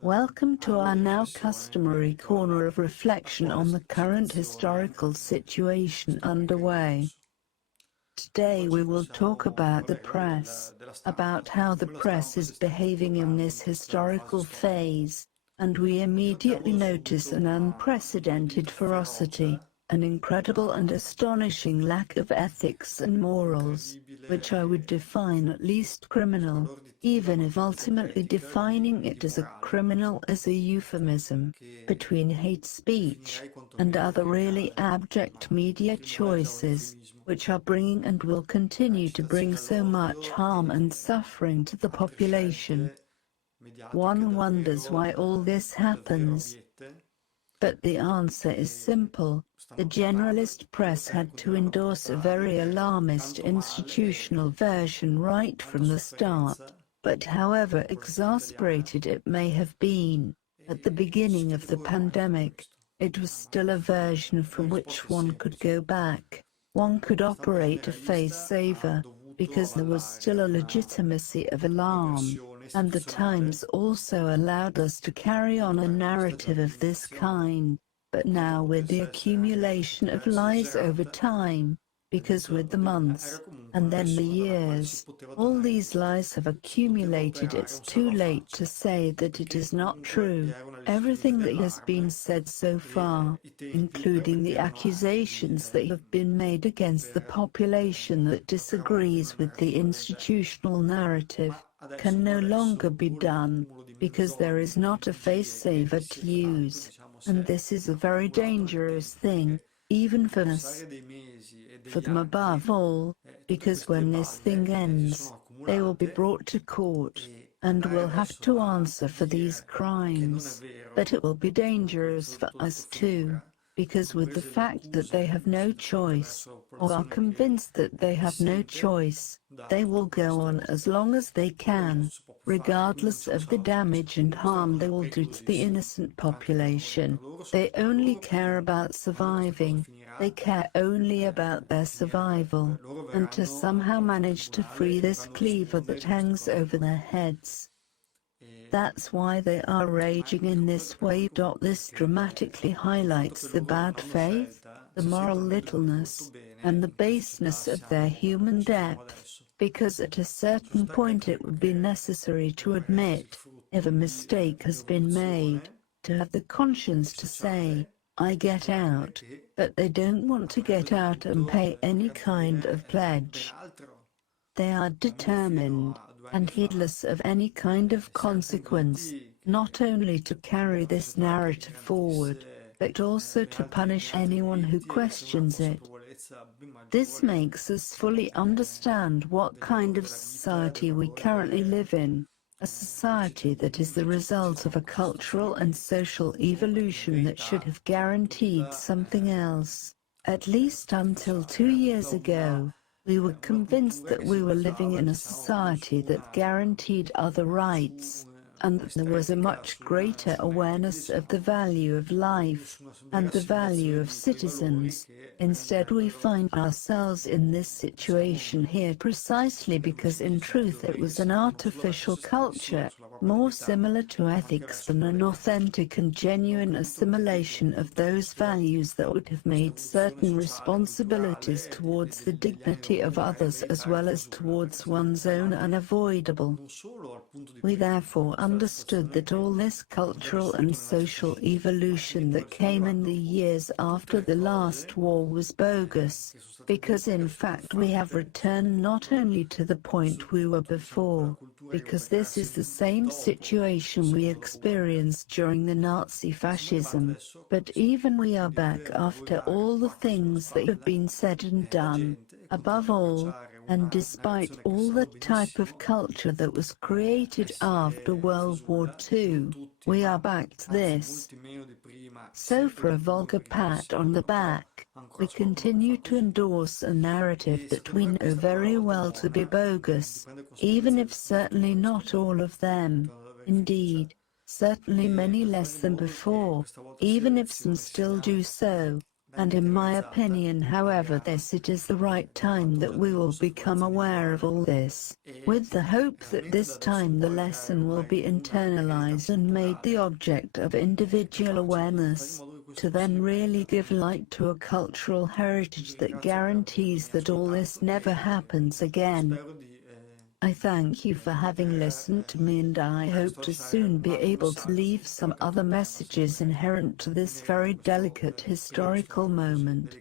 Welcome to our now customary corner of reflection on the current historical situation underway. Today we will talk about the press, about how the press is behaving in this historical phase, and we immediately notice an unprecedented ferocity, an incredible and astonishing lack of ethics and morals, which I would define at least criminal, even if ultimately defining it as a criminal is a euphemism, between hate speech and other really abject media choices, which are bringing and will continue to bring so much harm and suffering to the population. One wonders why all this happens. But the answer is simple. The generalist press had to endorse a very alarmist institutional version right from the start. But however exasperated it may have been at the beginning of the pandemic, it was still a version from which one could go back. One could operate a face-saver, because there was still a legitimacy of alarm, and the Times also allowed us to carry on a narrative of this kind. But now with the accumulation of lies over time, because with the months, and then the years, all these lies have accumulated, it's too late to say that it is not true. Everything that has been said so far, including the accusations that have been made against the population that disagrees with the institutional narrative, can no longer be done, because there is not a face-saver to use. And this is a very dangerous thing, even for us, for them above all, because when this thing ends, they will be brought to court, and will have to answer for these crimes. But it will be dangerous for us too, because with the fact that they have no choice, or are convinced that they have no choice, they will go on as long as they can, regardless of the damage and harm they will do to the innocent population. They only care about surviving. They care only about their survival, and to somehow manage to free this cleaver that hangs over their heads. That's why they are raging in this way. This dramatically highlights the bad faith, the moral littleness, and the baseness of their human depth, because at a certain point it would be necessary to admit, if a mistake has been made, to have the conscience to say, I get out, but they don't want to get out and pay any kind of pledge. They are determined, and heedless of any kind of consequence, not only to carry this narrative forward, but also to punish anyone who questions it. This makes us fully understand what kind of society we currently live in, a society that is the result of a cultural and social evolution that should have guaranteed something else. At least until 2 years ago, we were convinced that we were living in a society that guaranteed other rights, and that there was a much greater awareness of the value of life, and the value of citizens. Instead we find ourselves in this situation here precisely because in truth it was an artificial culture, more similar to ethics than an authentic and genuine assimilation of those values that would have made certain responsibilities towards the dignity of others as well as towards one's own unavoidable. We therefore understood that all this cultural and social evolution that came in the years after the last war was bogus, because in fact we have returned not only to the point we were before, because this is the same situation we experienced during the Nazi fascism, but even we are back after all the things that have been said and done, above all, and despite all the type of culture that was created after World War II, we are back to this. So for a vulgar pat on the back, we continue to endorse a narrative that we know very well to be bogus, even if certainly not all of them. Indeed, certainly many less than before, even if some still do so. And in my opinion, however, it is the right time that we will become aware of all this, with the hope that this time the lesson will be internalized and made the object of individual awareness, to then really give light to a cultural heritage that guarantees that all this never happens again. I thank you for having listened to me, and I hope to soon be able to leave some other messages inherent to this very delicate historical moment.